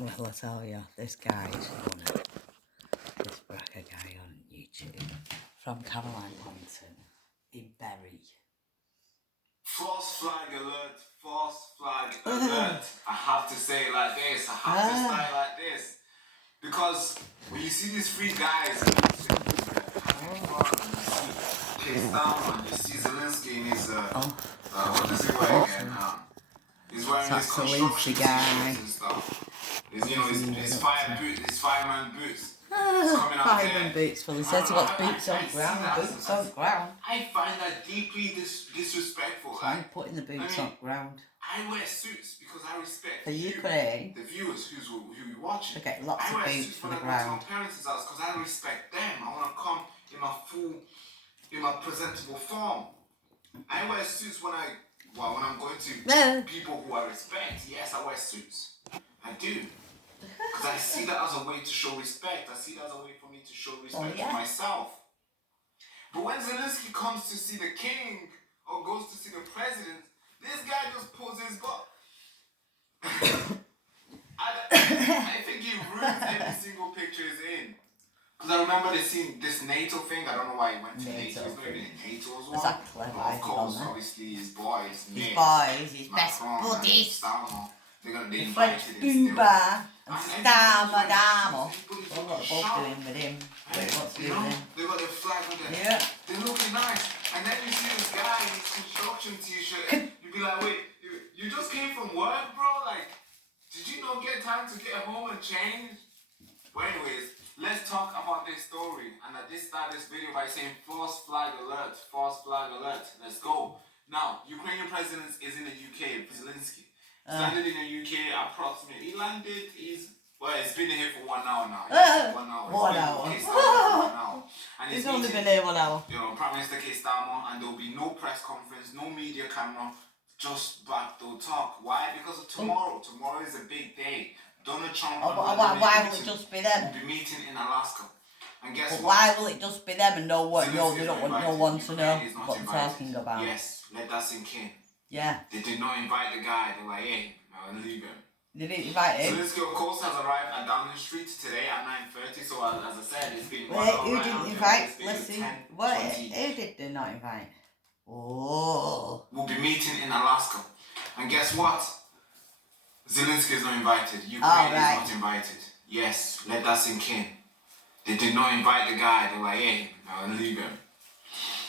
Well, I tell you, this guy is funny. This Bracker guy on YouTube from Caroline Huntington in Bury. False flag alert, false flag alert. I have to say it like this. I have to start it like this. Because when you see these three guys, you see Starman, you see Zelensky in his, what does he wear again? He's wearing his construction t-shirts and stuff. His fireman boots. Fireman boots. Well, he says he wants boots on ground. Boots on ground. I find that deeply disrespectful. So I'm putting the boots on ground. I wear suits because I respect for Ukraine, the viewers who you watch. They get lots of boots for the ground. I wear suits when I go to my parents' house because I respect them. I want to come in my presentable form. I wear suits when I'm going to people who I respect. Yes, I wear suits. I do. Because I see that as a way to show respect. I see that as a way for me to show respect to myself. But when Zelensky comes to see the king or goes to see the president, this guy just pulls his butt. I think he ruins every single picture he's in. Because I remember this NATO thing. I don't know why he went to NATO. He's not even in NATO as well. Exactly. Of course, obviously, his boys, his best buddies. The French Scuba and Starman Armour. Well, what they're both doing with him. What's he doing? They got their flag with them. Yeah. They're looking nice. And then you see this guy in his construction t-shirt. You'd be like, wait, you just came from work, bro? Like, did you not get time to get home and change? Well, anyways, let's talk about this story. And I did start this video by saying false flag alert, false flag alert. Let's go. Now, Ukrainian president is in the UK, Zelensky. Landed in the UK approximately. He landed, it's been here for 1 hour now. 1 hour. 1 hour. 1 hour. And he's only been here 1 hour. Prime Minister Keir Starmer, and there will be no press conference, no media camera, just backdoor talk. Why? Because of tomorrow. Tomorrow is a big day. Donald Trump why will it just be them? Will be meeting in Alaska. And guess what? Why will it just be them and they don't want no one to know what they're talking about? Yes, let that sink in. Yeah. They did not invite the guy. They're like, hey, leave him. They didn't invite him. Zelensky, of course, has arrived at Downing Street today at 9:30. So, as I said, it's been who didn't invite? Let's see. Who did they not invite? Oh. We'll be meeting in Alaska. And guess what? Zelensky is not invited. Ukraine is not invited. Yes, let that sink in. They did not invite the guy. They're like, hey, leave him.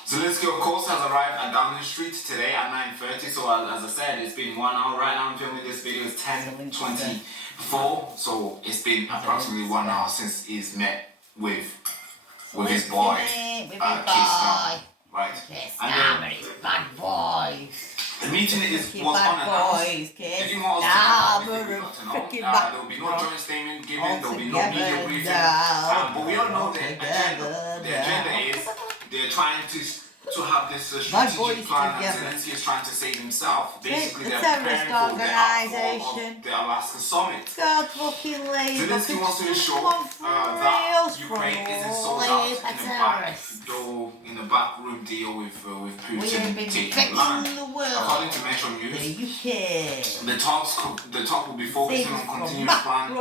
Zelensky, of course, has arrived at Downing Street today at 9:30. So, as I said, it's been 1 hour. Right now, I'm filming this video. It's 10:24. So, it's been approximately 1 hour since he's met with his boy, Keir Starmer. Right. And his bad boys. The meeting was unannounced. There will be no joint statement given. There will be no media briefing. But we all know the agenda. The agenda is they're trying to have this strategic plan, and Zelensky is trying to save himself. Basically, they're preparing for the outfall of the Alaska summit. God fucking leave. Zelensky wants to ensure that Ukraine isn't sold out in a backroom deal with Putin taking land. According to Metro News, the talk will be focusing on continuous plan,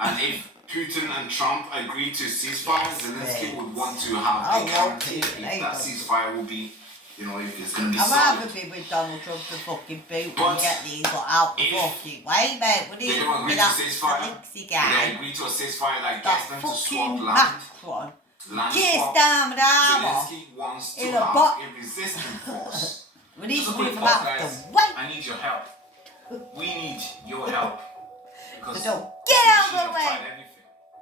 and if Putin and Trump agree to ceasefire, Zelensky would want to have a guarantee if that ceasefire will be, if it's going to be solid. I'd rather be with Donald Trump than fucking Putin and get these out the fucking way, mate. They don't agree to ceasefire. They agree to a ceasefire that gets them to swap land. Zelensky wants to have a resistance force. We need to move them out the way. I need your help. We need your help. Because get out of the way.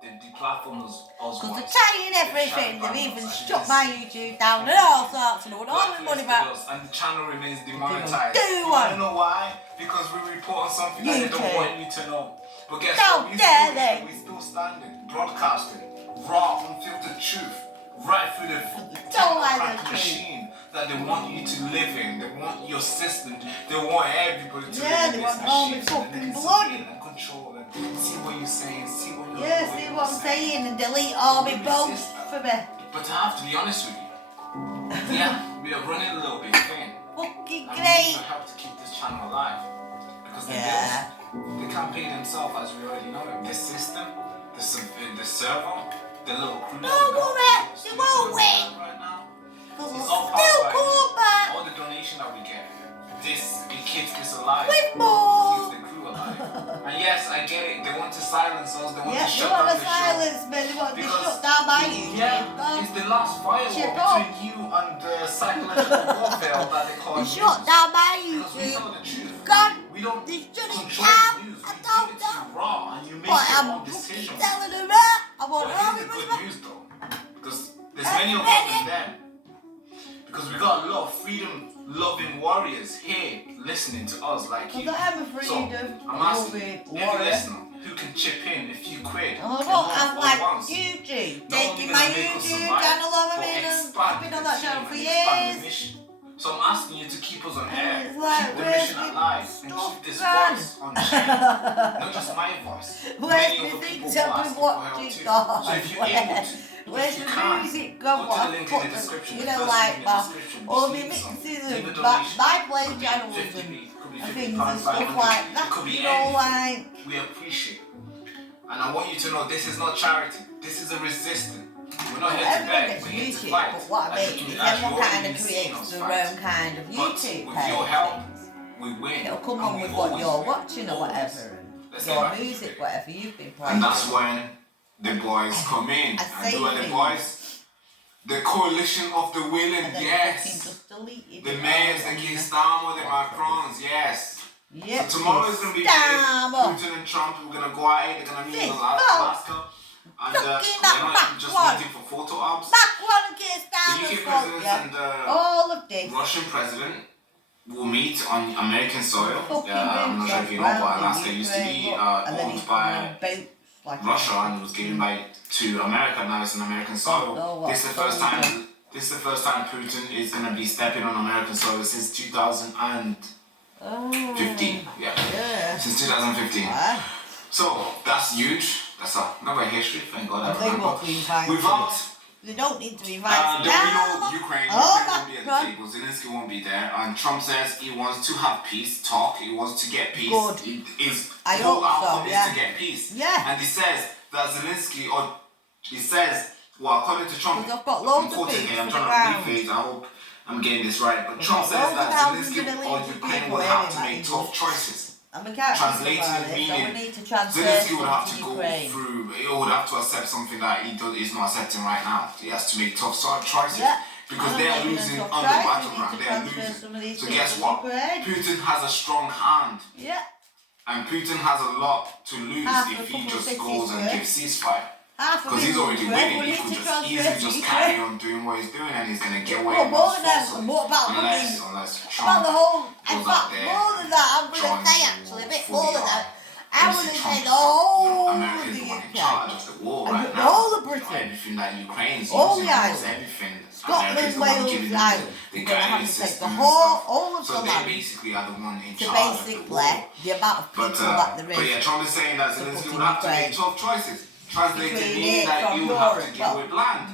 The platform was because they're trying everything. They've even shut my YouTube down and all sorts, and they want all the money back. And the channel remains demonetized. You want to know why? Because we report on something that they don't want you to know. But guess what? We still standing, broadcasting, raw, unfiltered truth, right through the crack machine that they want you to live in. They want your system. They want everybody to live in this machine so that they can see and control and see what you're saying, see what you're doing. See what I'm saying and delete all my posts for me. But I have to be honest with you. Yeah, we are running a little bit thin. Fucking great. We need your help to keep this channel alive. Because the the campaign themselves, as we already know, the system, the server, the little crew. Don't worry, they won't win. Right now, Because it's we'll all still powered by come back all the donation that we get. It keeps this alive. with Keeps more. the crew alive. And yes, I get it. They want to silence us. They want to Yeah, they shut want down to the show. silence me. They want to be Because- shut down by you. Yeah, it's the last firewall Shut up. between you and the psychological warfare that they call They news. shut down by you. Because we know the truth. God, We don't they shut it control down. the news. I We don't give it to you know. raw and you make But your I'm own fucking decisions. telling them that. I want But here's the everybody good news though. Because there's many of us in them. Because we got a lot of freedom-loving warriors here listening to us like you. Because I am a So, freedom I'm asking loving every warrior. listener who can chip in a few quid. Oh, in look, one I'm or like once. YouTube. Not Taking only my gonna make us YouTube survive, channel over but me and expand I've been the on that team channel for and expand the years. mission. So I'm asking you to keep us on air, It's like, keep the where's mission my alive, and stuff keep this gone? voice on chain. Not just my voice. Where's Many my other people things who are I've been asking for help watching too. gone? So if you're able to, Where's if you the can, music go gone? to What the I've link put in the them, description. you The know, first like link in the description. all Just my leave it some. mixes Leave a and donation. my play Could be channels 50p, and could be things 50 and pounds, stuff 500. like It that. could be You know, anything. like. We appreciate. And I want you to know this is not charity. This is a resistance. We're not here to Everyone beg. gets We're here to YouTube, fight. but what I As mean you is can- as everyone you've kind already of seen creates us their fight. own kind of But YouTube with page your and help, things. we win. It'll come And on we with what always you're win. watching or Always. whatever, Let's and get your back to music, it. whatever you've been playing. And that's when the boys come in. I And say who are the things. boys? The coalition of the willing, And then fucking yes. just deleted The it mayors, all the on Kistamo, the Macrons, yes. Yep. So tomorrow is going to be big. Starmer. Putin and Trump, we're going to go at it. They're going to meet in Big Alaska. And Fucking they're that not back even just one. meeting for photo ops. Back one case The down UK the president yeah. and the All of this. Russian president will meet on American soil. Fucking I'm not sure if you know, but Alaska used to be owned by like Russia and it was given by to America. Now it's on American soil. Oh, what? This is the first time. This is the first time Putin is going to be stepping on American soil since 2015. Yeah. Since 2015. Ah. So that's huge. That's another history. Thank God I And they remember. won't be invited. Without They don't need to be invited. there will be no Ukraine. Oh, Ukraine won't be at the right. table. Zelensky won't be there. And Trump says he wants to have peace, talk. He wants to get peace. Good. His I whole hope so, outcome yeah. is to get peace. Yeah. And he says that Zelensky, or he says, well, according to Trump, Because I've got loads I'm of quoting peace here, I'm for the trying to ground. rephrase. I hope I'm getting this right. But Trump got says loads of that thousands Zelensky of or millions of Ukraine people would have living to make like tough this. choices. And we can't Translating talk about the it, so meaning. we need to transfer Zelensky would have something to to go Ukraine. through, he would have to accept something that is not accepting right now. He has to make tough choices. Yeah. Because And they are making a losing on tough the choice, we battleground. need to They are transfer some of losing. these So things guess to what? Ukraine. Putin has a strong hand. Yeah. And Putin has a lot to lose Half if a he couple just of goes and cities, gives ceasefire. Half of Because he's it already Ukraine, winning. we He need could to just transfer easily to just Ukraine. carry on doing what he's doing and he's going to get away Well, with more it than that, falsely. more about Unless fucking about Trump the whole, in goes fact, out there more than that, I'm going to joins say the actually a war bit fully more than on. that. I want to Obviously, say the Trump's, whole America's of the the one in UK. charge of the war And right the now. whole of You know, Britain. everything that Ukraine's All using, the almost islands. everything. Scotland, America's the one Wales, giving them Ireland. the You're going to have guidance to take system the and whole, stuff. all of So the they land basically are the one in to charge of the basically war. the amount of people that there But yeah, is. Trump is saying that to Zelensky put would in have to make Ukraine. tough choices. Translated Between meaning it that from he would have to Europe, give away land.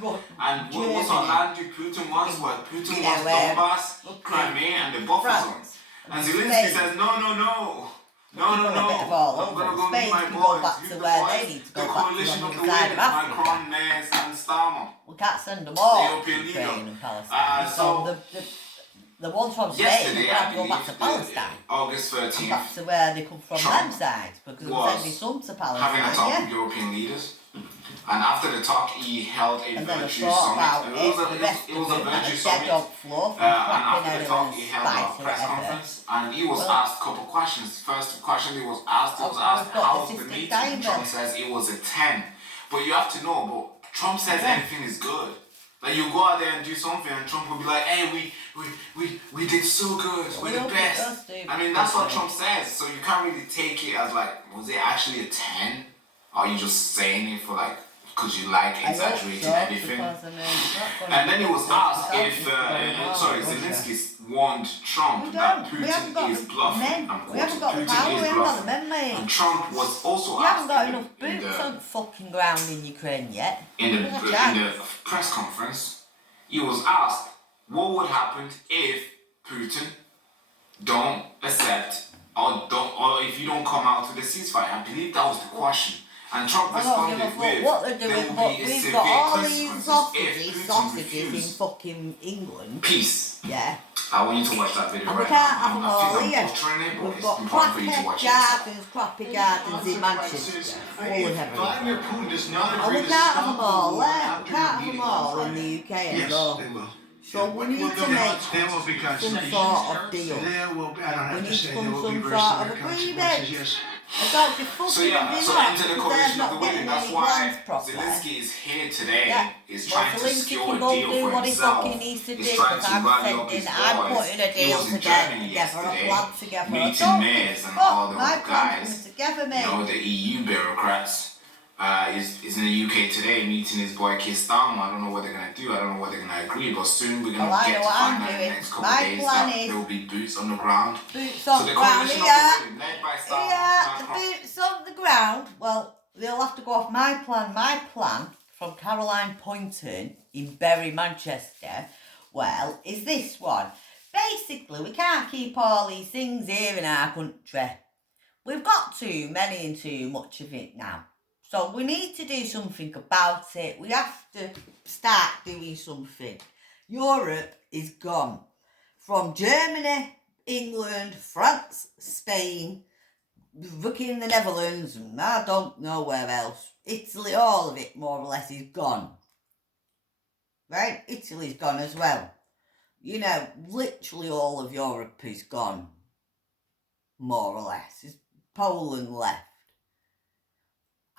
And what's our Germany. land do Putin wants? What? Putin You know, wants Donbass, okay. Crimea, and the buffer France. zones. And Spain. Zelensky says, no, no, no. No, no, We've got no. a bit of all I'm gonna over. go meet Spain my can boys. go back Who's to the where boys? they need to go The back to coalition on of the the other side willing, of Africa. Macron, Nez, and Starmer. We can't send them all The to European leader. Ukraine and Palestine. So, the ones from Spain yesterday, have I to go back to believe, Palestine. August And 13th, back to where they come from Trump them sides. Because was they're sending some to having a Palestine, talk yeah. with European leaders. And after the talk, he held a And then I virtue thought about summit. it, the rest It was a of them, virtue a dead summit. dog floor from And cracking after the talk, anyone's he held spice a or press whatever. conference and he was Well, asked a couple questions. First question he was asked, We've got how was the the system meeting? diamond. Trump says it was a 10. But you have to know, but Trump says Yeah. everything is good. Like you go out there and do something and Trump will be like, hey, we did so good, we're the hope it best. does, Steve. I mean, that's what Trump says. So you can't really take it as like, was it actually a 10? Or are you just saying it for like, because you like I hope exaggerating so, everything? because, I mean, it's not gonna And then he be was good asked for if, Russia. Zelensky warned Trump We that don't. We haven't Putin got is the bluffing. men. I'm We haven't got the quoting, power. We Putin is haven't got the bluffing. men, mate. And Trump was also We haven't asked got in enough the- in boots the- on the fucking ground in Ukraine yet. in There's a the chance. press conference, he was asked what would happen if Putin don't accept or if you don't come out to the ceasefire. I believe that was the question. And Trump responded with, what they're there doing, will but be we've severe got all these consequences if Putin sausages in refuses fucking England. peace. Yeah. I want you to watch that video And right we can't now. have them I all think here. I'm butchering it, but We've it's got important for you to watch it. crappy gardens in Manchester, full of everything. Vladimir Putin does not And agree we to can't stop have them the all war there. We after can't have the them meeting all on in the Friday. UK as Yes, well. they will. So we need to make There will be some consequences. sort of deal. There will be, I don't We have to need to say, come there will be some very sort of severe agreement. consequences, yes. I don't give fucking So yeah, if so they're not, enter the because they're coalition of the not women. getting That's any why plans properly. Zelensky is here today. Yeah. Is Well, trying to Zelensky secure can a go deal do for what he himself. fucking needs to do, He's trying because to I'm rally up his I'm boys. putting a He deal was in together, Germany a yesterday, plan together. meeting mayors and all the my other plan's guys. together, You mate. know, the EU bureaucrats. Is in the UK today meeting his boy Keir Starmer. I don't know what they're gonna do. I don't know what they're gonna agree. But soon we're gonna Well, I get know to what find I'm out in the doing. next couple My of days plan that is there will be boots on the ground. Boots So on the the ground coalition of here. the women, led by Starmer. Yeah, the boots on the ground. Well, they'll have to go off my plan. My plan from Caroline Poynton in Bury, Manchester, well, is this one. Basically, we can't keep all these things here in our country. We've got too many and too much of it now. So we need to do something about it. We have to start doing something. Europe is gone. From Germany, England, France, Spain, fucking the Netherlands, and I don't know where else. Italy, all of it more or less is gone. Right? Italy's gone as well. You know, literally all of Europe is gone. More or less. It's Poland left.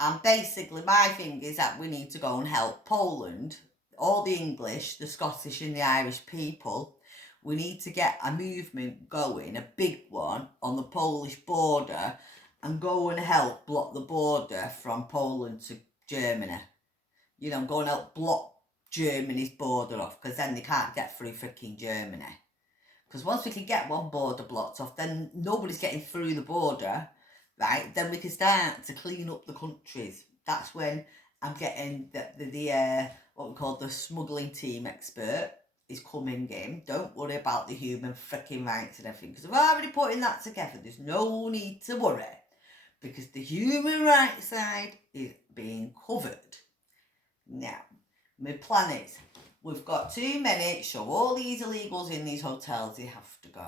And basically my thing is that we need to go and help Poland, all the English, the Scottish and the Irish people. We need to get a movement going, a big one, on the Polish border and go and help block the border from Poland to Germany. You know, go and help block Germany's border off, because then they can't get through freaking Germany. Because once we can get one border blocked off, then nobody's getting through the border, right? Then we can start to clean up the countries. That's when I'm getting the what we call the smuggling team expert is coming in. Don't worry about the human freaking rights and everything, because I've already put in that together. There's no need to worry, because the human rights side is being covered. Now, my plan is, we've got 2 minutes, so all these illegals in these hotels, they have to go.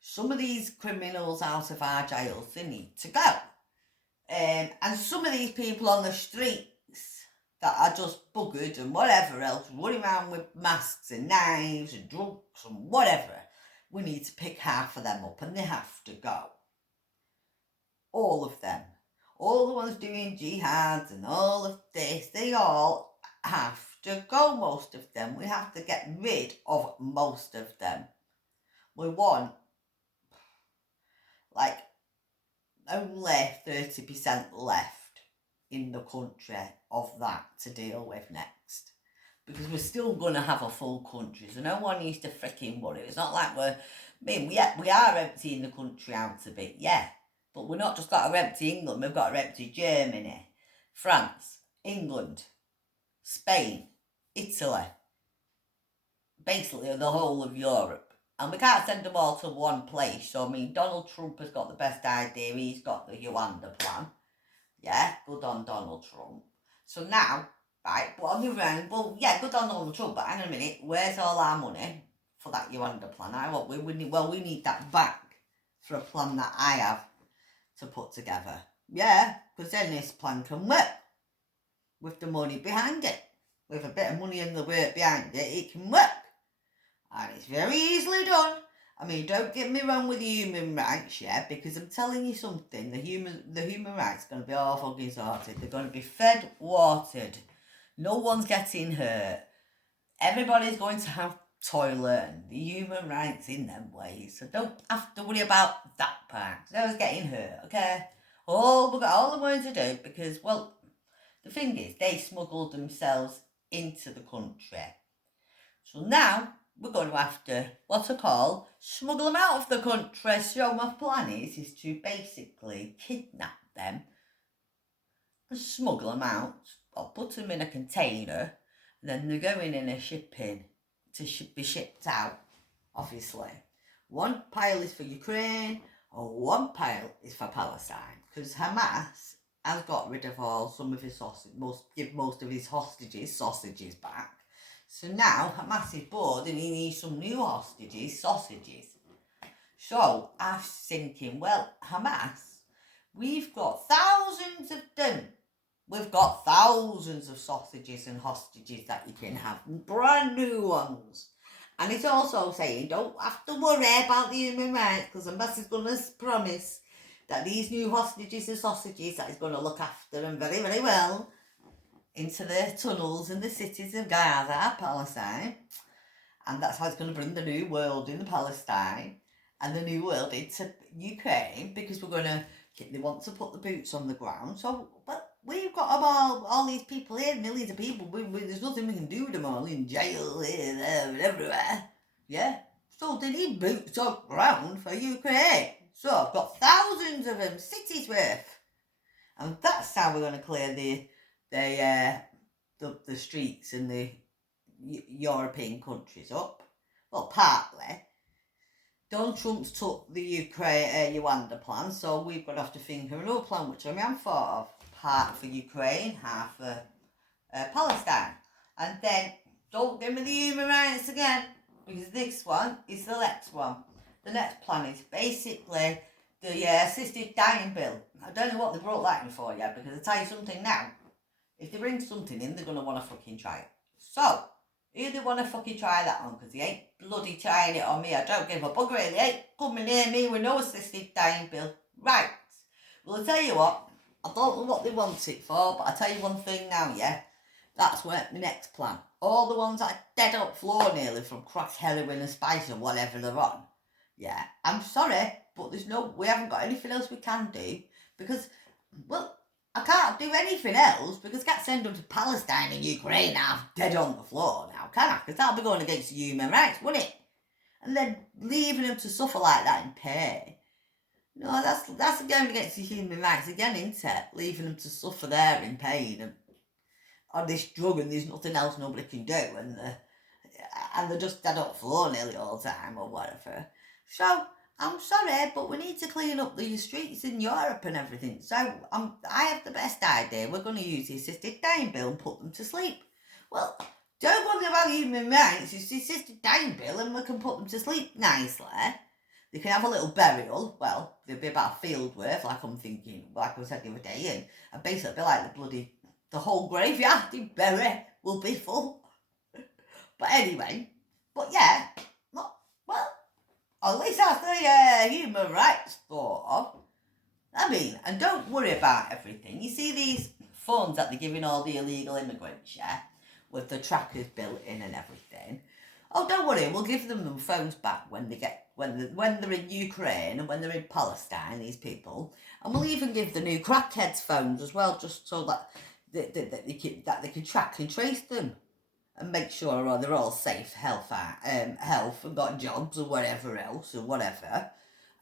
Some of these criminals out of our jails, they need to go. And some of these people on the streets that are just buggered and whatever else, running around with masks and knives and drugs and whatever, we need to pick half of them up and they have to go. All of them. All the ones doing jihads and all of this, they all have to go, most of them. We have to get rid of most of them. We want, like, only 30% left in the country of that to deal with next. Because we're still going to have a full country, so no one needs to freaking worry. It's not like we are emptying the country out a bit, yeah. But we're not just got to empty England, we've got to empty Germany, France, England, Spain, Italy, basically the whole of Europe. And we can't send them all to one place. So, I mean, Donald Trump has got the best idea. He's got the Rwanda plan. Yeah, good on Donald Trump. So now, right, but on the round, well, yeah, good on Donald Trump, but hang on a minute, where's all our money for that Rwanda plan? We need that back for a plan that I have to put together. Yeah, because then this plan can work with the money behind it. With a bit of money and the work behind it, it can work. And it's very easily done. I mean, don't get me wrong with the human rights, yeah, because I'm telling you something, the human rights are going to be all fucking sorted. They're going to be fed, watered. No one's getting hurt. Everybody's going to have toilet and the human rights in them ways. So don't have to worry about that part. No one's getting hurt, okay? We've got all the money to do because, well, the thing is, they smuggled themselves into the country. So now, we're going to have to, smuggle them out of the country. So my plan is to basically kidnap them and smuggle them out. I'll put them in a container, and then they're going in a shipping to be shipped out, obviously. One pile is for Ukraine, one pile is for Palestine, because Hamas has got rid of some of his most of his sausages back. So now Hamas is bored and he needs some new sausages. So I was thinking, well, Hamas, we've got thousands of them. We've got thousands of sausages and hostages that you can have, brand new ones. And it's also saying, don't have to worry about the human rights, because Hamas is going to promise that these new hostages and sausages that he's going to look after them very, very well into the tunnels and the cities of Gaza, Palestine. And that's how it's going to bring the new world in Palestine and the new world into Ukraine, because they want to put the boots on the ground. So, but we've got all these people here, millions of people. There's nothing we can do with them all in jail, here, there, and everywhere. Yeah? So they need boots on the ground for Ukraine. So I've got thousands of them, cities worth. And that's how we're going to clear the streets in the European countries up. Well, partly. Donald Trump's took the Rwanda plan, so we've got to have to think of another plan, which I am thought of. Half for Ukraine, half for Palestine. And then, don't give me the human rights again, because this one is the next one. The next plan is basically the assisted dying bill. I don't know what they brought that in for yet, because I tell you something now. If they bring something in, they're going to want to fucking try it. So, who they want to fucking try that on? Because they ain't bloody trying it on me. I don't give a bugger. They ain't coming near me with no assisted dying bill. Right. Well, I tell you what. I don't know what they want it for, but I tell you one thing now, yeah? That's where my next plan. All the ones that are dead on the floor nearly from crack, heroin and spice or whatever they're on. Yeah, I'm sorry, but we haven't got anything else we can do, because, well, I can't do anything else, because I can't send them to Palestine and Ukraine now, dead on the floor now, can I? Because that'll be going against the human rights, wouldn't it? And then leaving them to suffer like that in pain. No, that's going against the human rights again, isn't it? Leaving them to suffer there in pain and on this drug, and there's nothing else nobody can do, and they're just dead up floor nearly all the time or whatever. So I'm sorry, but we need to clean up the streets in Europe and everything. So I have the best idea. We're going to use the assisted dying bill and put them to sleep. Well, don't worry about human rights. It's the assisted dying bill, and we can put them to sleep nicely. They can have a little burial. Well, there'll be about a field worth, like I'm thinking, like I said the other day, and basically it'll be like the whole graveyard in Bury will be full. But anyway, yeah, well, at least that's the human rights thought of. I mean, and don't worry about everything. You see these phones that they're giving all the illegal immigrants, yeah, with the trackers built in and everything. Oh, don't worry, we'll give them phones back when they're in Ukraine and when they're in Palestine, these people. And we'll even give the new crackheads phones as well, just so that they can track and trace them and make sure they're all safe, health and got jobs or whatever else or whatever.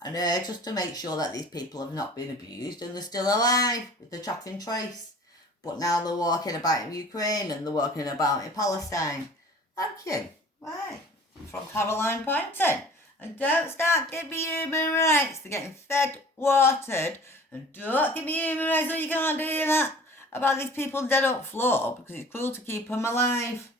And just to make sure that these people have not been abused and they're still alive with the track and trace. But now they're walking about in Ukraine and they're walking about in Palestine. Thank you. Right, from Caroline Poynton. And don't start giving me human rights. They're getting fed, watered. And don't give me human rights, so you can't do that about these people dead on the floor, because it's cruel to keep them alive.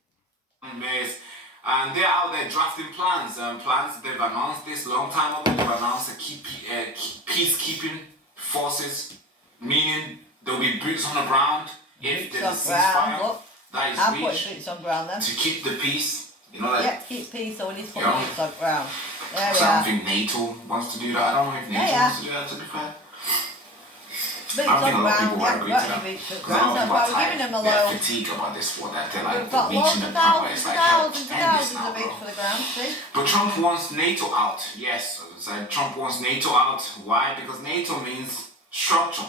And they're out there drafting plans. They've announced this a long time ago. They've announced the peacekeeping forces, meaning there'll be boots on the ground if there's a ceasefire that is reached boots on ground then. To keep the peace. You know that? Yeah, keep peace, so we need to put boots on ground. There we so are. I think NATO wants to do that. I don't know if NATO wants to do that, to be fair. Boots I think on a lot of people ground, agree yeah, to that. boots on Because a ground, lot of that's people why are we're giving tired. them a They're load. fatigued about this, they're We've like got reaching loads the of point where it's like, yo, thousands end this now, of boots bro. for the ground, see? But Trump wants NATO out. Yes, so Trump wants NATO out. Why? Because NATO means structure.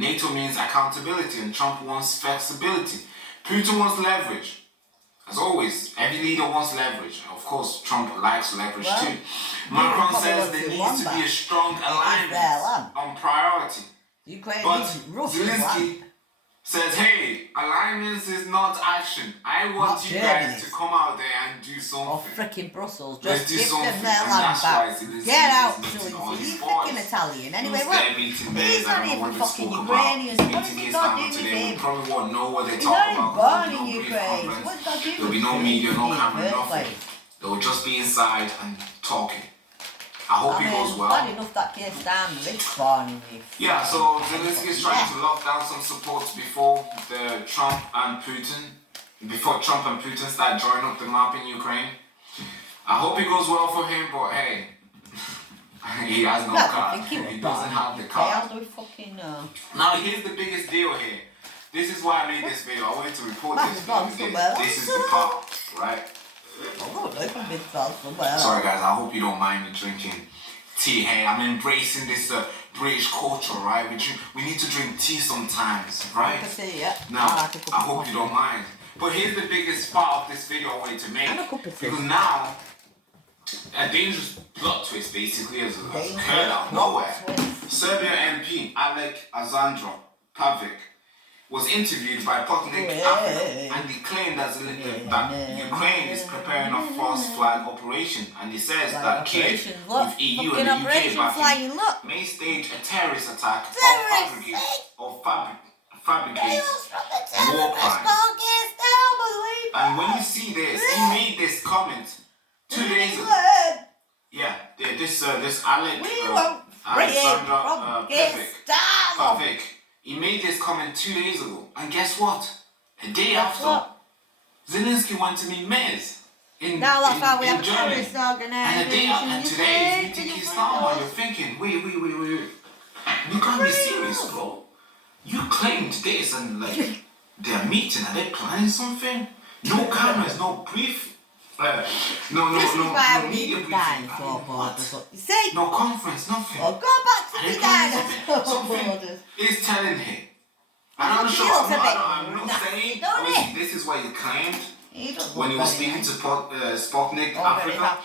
NATO means accountability, and Trump wants flexibility. Putin wants leverage. As always, every leader wants leverage. Of course, Trump likes leverage too. Macron says there needs to be a strong alignment on priority. Ukraine But needs Russian Zelensky land. says, hey, alignments is not action. I want Not you Germany. guys to come out there and do Or something. frickin' Brussels. Let's Just do give them something. their And land that's why back. Zelensky Get out, is meeting all Zelensky. these You boys. frickin' Italian. Anyway, Those what? there meeting He's bears, I not don't know even what they fucking spoke Ukrainian. about. What He's has meeting he his got to family do with today. We him? probably won't know what they He's talk not even about. born There'll in be no brief Ukraine. conference. What's got to do There'll be with no media, no in the camera, first nothing. place? They'll just be inside and talking. I hope I it goes mean, well. bad enough that Keir Starmer is born in the Yeah, so Zelensky is trying to lock down some support before Trump and Putin start drawing up the map in Ukraine. I hope it goes well for him, but hey, he has no card. He doesn't have the card. How do we fucking know? Now here's the biggest deal here. This is why I made this video. I wanted to report That's this gone video. somewhere This is else. the part, right? Oh, look, I'm big fell somewhere. Sorry guys, I hope you don't mind me drinking tea. Hey, I'm embracing this British culture, right? We need to drink tea sometimes, right? I see, yeah. Now, I like a cup I of hope coffee. you don't mind. But here's the biggest part of this video I wanted to make. And a cup of tea. Because now, a dangerous plot twist basically has Dangerous occurred out of plot nowhere. twist. Serbia MP Alexandra Pavic was interviewed by Sputnik Africa and he claimed that Ukraine is preparing a false flag operation, and he says that Kiev, with EU and the UK Operation backing, Flying Look. may stage a terrorist attack Terrorist! or fabricate From war the crimes. terrorist And when you see this, he made this comment 2 days ago. Yeah, this Alec, We won't Alexandra forget Pavic, he made this comment 2 days ago, and guess what? A day Guess after, what? Zelensky went to meet mayors in Now that's why we in have a Germany. terrorist And a day after, organisation. and today he's meeting his Starmer. You're thinking, wait. You can't be serious, bro. You claimed this, and like they're meeting. Are they planning something? No cameras, no brief. No This is why we media need to briefing. dinosaur What? borders. You see? No conference, nothing. Well, go back to Are the they planning dinosaur something borders. is telling him. And I'm It sure, feels a bit I'm not nasty, saying, don't obviously, it? this is what he claimed He doesn't when he was look very speaking nice. to Sputnik Already Africa.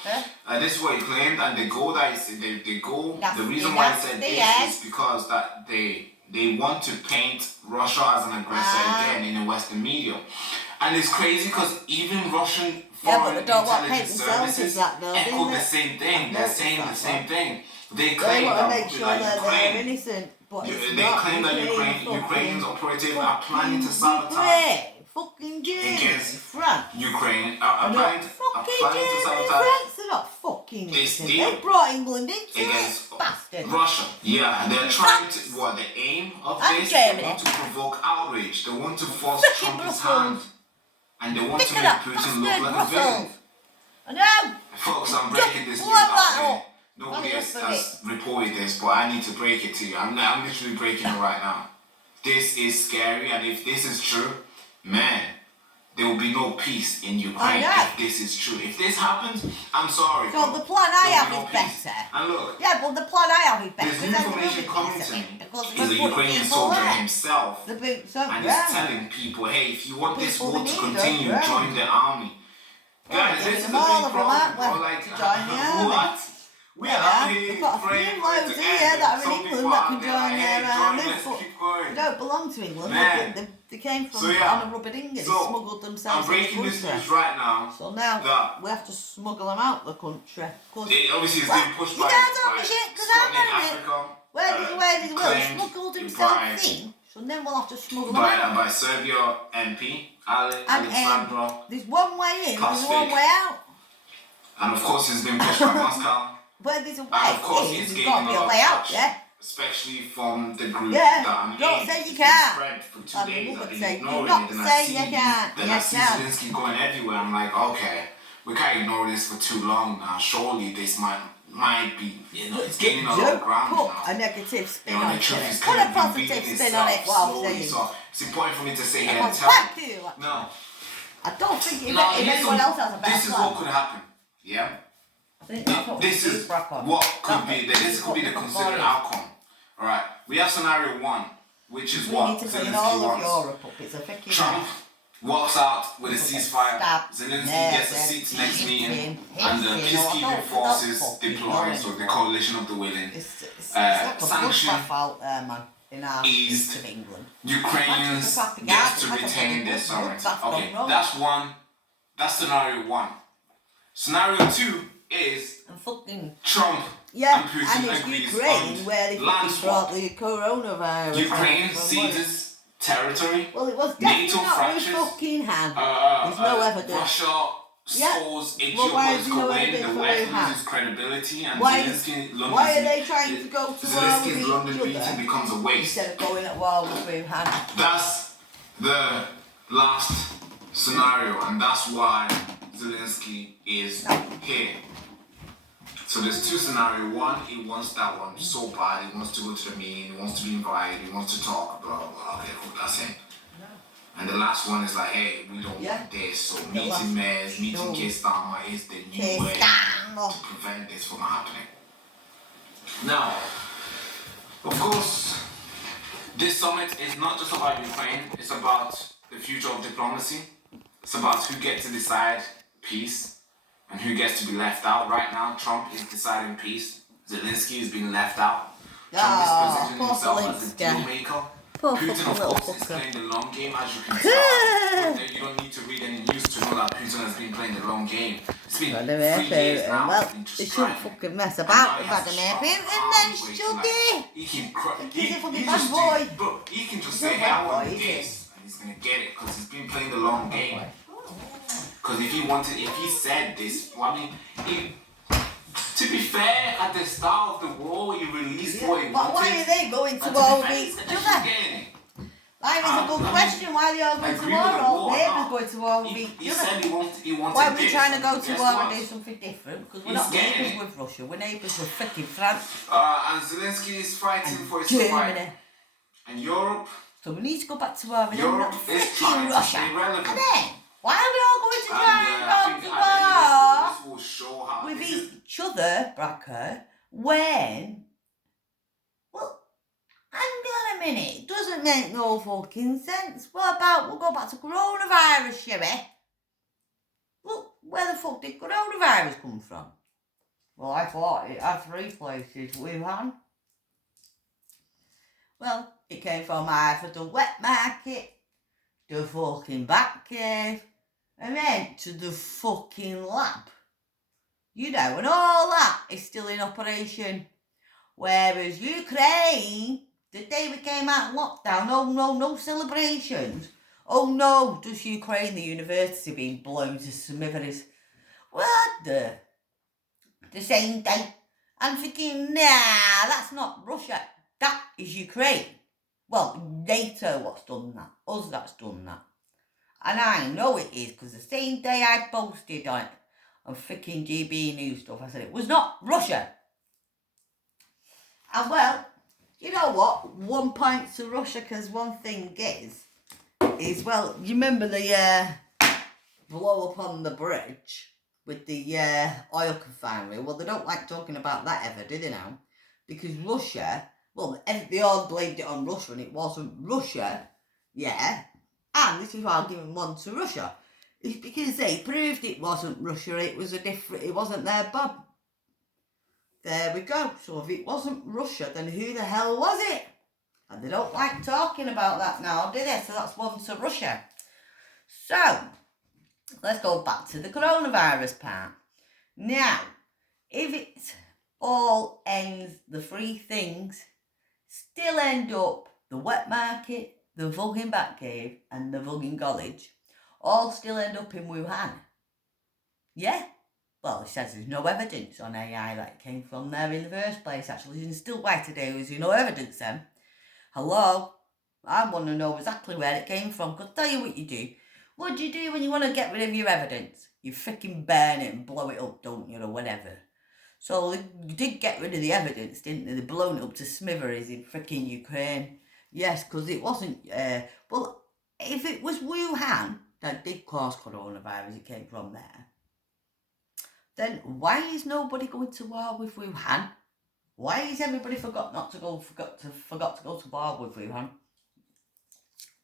after. This is what he claimed, and the goal that the goal, That's the the reason why he nasty said this egg. is because that they want to paint Russia as an aggressor again in the Western media. And it's crazy because even Russian Yeah, but foreign they don't want to paint intelligence themselves services as that though, echo do the they? same thing. I've They're noticed saying the that, same though. thing. They They claim want to that make sure that they're innocent, but they it's not. claim that Ukrainians operatives are planning to sabotage Fucking Germany, against France. Ukraine. They're Are not planning to fucking Germany, sabotage France. They're not fucking This innocent. deal They brought England into against it, bastard. Russia. Yeah, and they're trying to. What the aim of And this? Germany. They want to provoke outrage. They want to force Frickin' Trump's Brussels. hand, and they want to Pick make it up, Putin look bastard, like a villain. Brussels. I know. Folks, I'm breaking this news blow out that here. up. Nobody I'll has look for reported this, but I need to break it to you. I'm literally breaking it right now. This is scary, and if this is true, man, there will be no peace in Ukraine know. if this is true. If this happens, I'm sorry. So bro. the plan I There will have be no is peace. better. And look, Yeah, well, the plan I have is better. there's new because then information they'll coming be to me. because Is we're a putting Ukrainian people soldier there. himself, The boots on and ground. he's telling people, hey, if you want this People war we to need continue, are join the army. Guys, giving this is a them all big of them, problem, aren't we, bro. Like, to join the army? what? We are Yeah, out here we've got a few praying for it loads to here end. that are in Some England people that out can there join like, their hey, army, let's but keep going. they don't belong to England. Man. They came from So, yeah. on a rubber dinghy. They So, smuggled I'm themselves in breaking the this country. news right now. So now that we have to smuggle them out the country. it obviously is Well, being pushed you by, don't know by the shit, 'cause I'm Sputnik not in it. Africa, Where they will claimed smuggled by, himself in. So then we'll have to smuggle them out. by Serbia MP And Alexandra. there's one way in, there's Plastic. one way out. And of course, it's been pushed by Moscow. Where there's a way And of course, in, it's there's gaining got to a be lot a of way out, traction, yeah? especially from the group Yeah, that I'm don't in. say you It's can't. spread for 2 And the days. woman I've been say, ignoring "Do not it, and say I see, you can't." then Yes, I see can. Zelensky going everywhere. I'm like, okay, we can't ignore this for too long now. Surely this might be, it's gaining a lot of Don't ground put now. a negative spin You know, on the it. truth is Put kind a of positive revealing spin on it itself while I'm slowly. saying. So it's important for me to say here I'll and tell back to you. no. I don't think if Now, anyone else has a better this is what could happen. Yeah. I think that's what This is what could be. This could be the considered outcome. All right. We have scenario 1, which is We what need to clean Zelensky all of wants. Europe up. It's a fucking Trump walks out with a ceasefire. Stab. Zelensky Yeah, gets a yeah. seat next Hit meeting, him. and the Hit him. peacekeeping I don't forces fucking deploy. know So the anymore. coalition of the willing. It's like a sanction. bloodbath out there, man. in our East. of England. Ukrainians get to retain their sovereignty. Okay, that's one. That's scenario one. Scenario two is and fucking Trump yeah, and Putin and it's agrees Ukraine on where they land fucking brought swap. the coronavirus. Ukraine from seizes territory. Well, it was NATO definitely not with fractures. fucking hand. There's no evidence. Russia Yeah. scores a Well, why is geopolitical no win. evidence The for West Wuhan? loses credibility, and Why are they trying to go to war with Zelensky's each London other meeting becomes a waste. instead of going at war with Wuhan? That's the last scenario, and that's why Zelensky is here. So there's two scenarios. One, he wants that one so bad. He wants to go to the meeting. He wants to be invited. He wants to talk. Blah blah blah. Okay, cool. That's him. And the last one is like, hey, we don't want this. So meeting mayors, meeting Keir Starmer is the new way to prevent this from happening. Now, of course, this summit is not just about Ukraine. It's about the future of diplomacy. It's about who gets to decide peace and who gets to be left out. Right now, Trump is deciding peace. Zelensky is being left out. Trump is positioning himself as a deal maker. Putin, of course, is playing the long game, as you can tell. You don't need to read any news to know that Putin has been playing the long game. It's been 3 years now. Well, they shouldn't fucking mess about with Vladimir Putin, then should they? He can just say, hey, I want this, and he's going to get it, because he's been playing the long game. Because if he said this, well, I mean, to be fair, at the start of the war, he released what he wanted. But why are they going to war with each other? That is a good question. Why are they all going to war? All Labour's going to war with each He other. said he wanted Why are we this, trying to go to guess war what? and do something different? Because we're He's not getting neighbours it. with Russia. We're neighbours with freaking France And Zelensky is fighting for his survival. Germany. And Europe, So we need to go back to war with them, Europe not is freaking trying to Russia. stay relevant. And then, why are we all going to try and I go think to I war think this will show how with this is. each other, Bracker, when... Well, hang on a minute. It doesn't make no fucking sense. What about we'll go back to coronavirus, shall we? Well, where the fuck did coronavirus come from? Well, I thought it had 3 places. Wuhan. Well, it came from either the wet market, the fucking bat cave, and then to the fucking lab. You know, and all that is still in operation. Whereas Ukraine, the day we came out of lockdown, no celebrations. Oh no, does Ukraine, the university being blown to smithereens. What the same day. I'm thinking, nah, that's not Russia. That is Ukraine. Well, NATO what's done that. Us that's done that. And I know it is, because the same day I posted on it, on freaking GB News stuff, I said it was not Russia. And well, you know what? 1 point to Russia, because one thing is, well, you remember the blow up on the bridge with the oil refinery? Well, they don't like talking about that ever, do they now? Because Russia, well, they all blamed it on Russia, and it wasn't Russia, yeah. And this is why I'm giving one to Russia. It's because they proved it wasn't Russia, it wasn't their Bob. There we go. So if it wasn't Russia, then who the hell was it? And they don't like talking about that now, do they? So that's one to Russia. So, let's go back to the coronavirus part. Now, if it all ends, the 3 things still end up the wet market, the fucking Batcave, and the fucking college, all still end up in Wuhan. Yeah? Well, it says there's no evidence on AI that it came from there in the first place, actually. And still why today was no evidence then. Hello? I want to know exactly where it came from, because tell you what you do. What do you do when you want to get rid of your evidence? You freaking burn it and blow it up, don't you, or whatever. So they did get rid of the evidence, didn't they? They blown it up to smithereens in freaking Ukraine. Yes, because it wasn't... well, if it was Wuhan that did cause coronavirus, it came from there, then why is nobody going to war with Wuhan? Why is everybody forgot to go to war with Wuhan?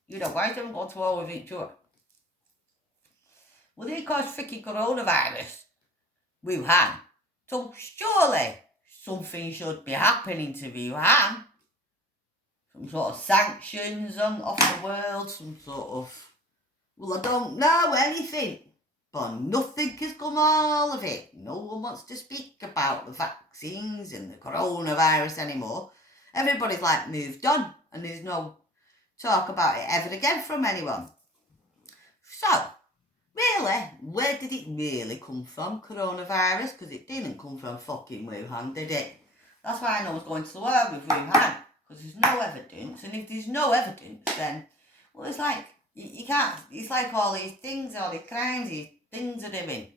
You know, why is everyone going to war with each other? Well, they caused freaking coronavirus. Wuhan. So surely something should be happening to Wuhan. some sort of sanctions on off the world, some sort of, well, I don't know anything, but nothing has come all of it. No one wants to speak about the vaccines and the coronavirus anymore. Everybody's like moved on, and there's no talk about it ever again from anyone. So, really, where did it really come from, coronavirus? Because it didn't come from fucking Wuhan, did it? That's why no one's going to the war with Wuhan, because there's no evidence, and if there's no evidence, then, well, it's like, you can't, it's like all these things, all these crimes, these things are doing,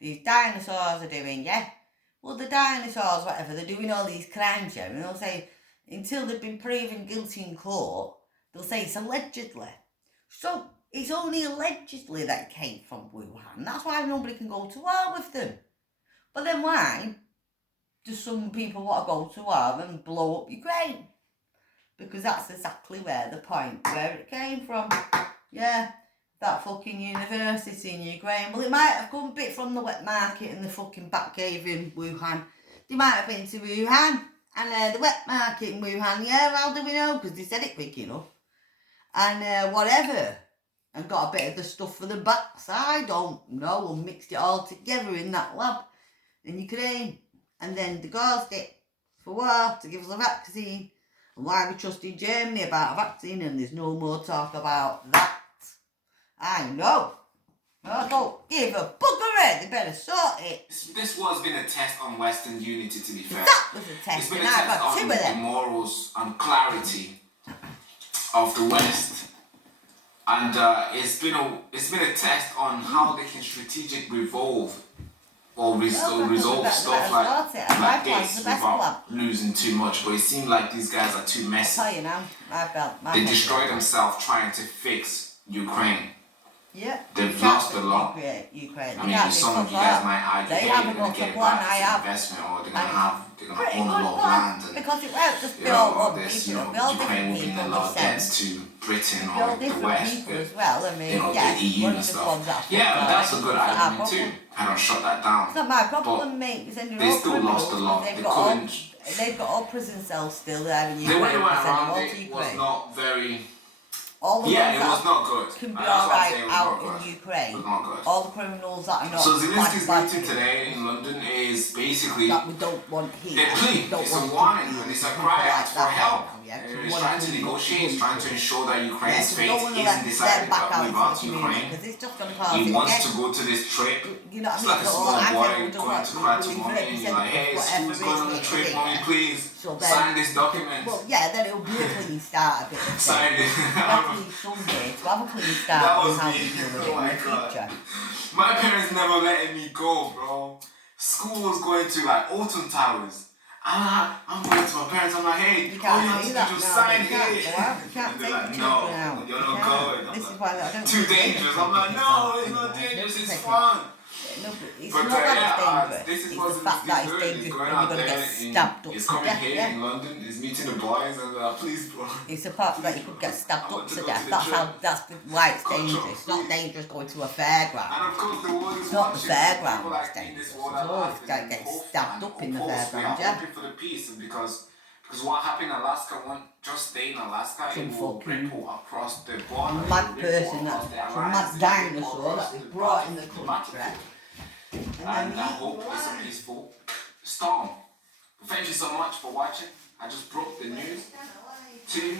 these dinosaurs are doing, yeah? Well, the dinosaurs, whatever, they're doing all these crimes, yeah, and they'll say, until they've been proven guilty in court, they'll say it's allegedly. So, it's only allegedly that it came from Wuhan. That's why nobody can go to war with them. But then why do some people want to go to war and blow up Ukraine? Because that's exactly where the point where it came from. Yeah, that fucking university in Ukraine. Well, it might have come a bit from the wet market and the fucking back cave in Wuhan. They might have been to Wuhan and the wet market in Wuhan. Yeah, how do we know? Because they said it quick enough. And whatever. And got a bit of the stuff for the bats. I don't know. And mixed it all together in that lab in Ukraine. And then they caused it for war to give us a vaccine. And why we trusted Germany about a vaccine, and there's no more talk about that. I know. I don't give a bugger. They better sort it. This was been a test on Western unity, to be fair. That was a test, It's been a and I've test got two on of the them. morals and clarity of the West. And it's been a test on how they can strategically resolve better stuff sort it. And my like plan's this the best without losing too much. But it seemed like these guys are too I'll messy. tell you now, my They destroyed themselves trying to fix Ukraine. Yeah. They've You can't lost a fix lot. Ukraine. I mean, some of you guys might argue They hey, haven't they're going got to a get plan, back I to have. investment, or they're And going to pretty own a good lot of plan, land, and because it won't just you be know, all all one this, people, you it'll know, be all Ukraine different will be in a people lot of with debt sense. to Britain It'll be or all the different West, people but, as well. I mean, you know, yeah, the EU one and of the stuff. ones that Yeah, fucked that's a up, good it's not our argument too. problem. I don't shut that down. It's not my But problem, mate. It's in they your still lost a lot. They've got all prison cells still there in The Ukraine. way they went They send them around all to it was Ukraine. not very. All the Yeah, ones it that was not good. can be That's what I'm alright saying, it was out not good. in Ukraine. It was not good. All the criminals that are not So Zelensky's bad meeting people today in London is basically that we don't want here. a plea. We don't It's a want to warning be and it's a people cry like out for that help. now, yeah? He's trying to negotiate. He's trying to ensure that Ukraine's so fate don't want to isn't let decided them back out without into the community, Ukraine. because it's just going to cause He it wants again. to go to this trip. You know what I It's mean? like a So small I boy think we'll going to cry to we'll mommy and you're like, hey, whatever school's going on is the trip, here. mommy, please So then- sign this document. Well, yeah, then it'll be a clean start a bit. Sign it. Definitely someday to have a clean start That on was how me. we deal with Oh it in my the God. future. My parents never letting me go, bro. School was going to like Alton Towers. I'm going to my parents. I'm like, hey, You all can't you have do to that do is now. sign You can't here. go out. You can't And take they're the like, children no, out. you're You not can't. going. I'm This is like, why I don't too think they dangerous. take I'm like, kids no, out it's not anymore. dangerous. Nobody It's takes fun. No, it's But not that it's yeah, dangerous. this is It's what the fact that it's doing. dangerous He's when going you're out going to there. get stabbed up He's to coming death. here Yeah. in London. He's meeting the boys and please, bro. It's the fact that you could get stabbed I up want to to go death. to the That's gym. how. That's why it's Control, dangerous. It's not please. dangerous going to a fairground. And of course, the world is It's not the watching. fairground People that's like in dangerous. this world It's are always laughing. got to And get hope- stabbed and up in the of course, fairground, we are yeah. hoping for the peace, and because what happened in Alaska won't just stay in Alaska. Some It will fucking ripple across the border. mad it will ripple person, across that the some alliance, mad it will ripple dinosaur across that they the brought in the battlefield. country. And I hope it's a peaceful storm. Thank you so much for watching. I just broke the news to you.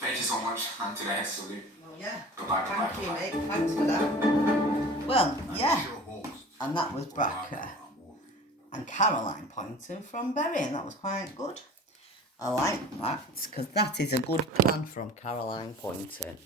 Thank you so much, and to the head salute. Well, yeah. Goodbye, goodbye, Thank you, goodbye. mate. Thanks for that. Well, yeah. And that was Bracker and Caroline Poynton from Bury, and that was quite good. I like that, because that is a good plan from Caroline Poynton.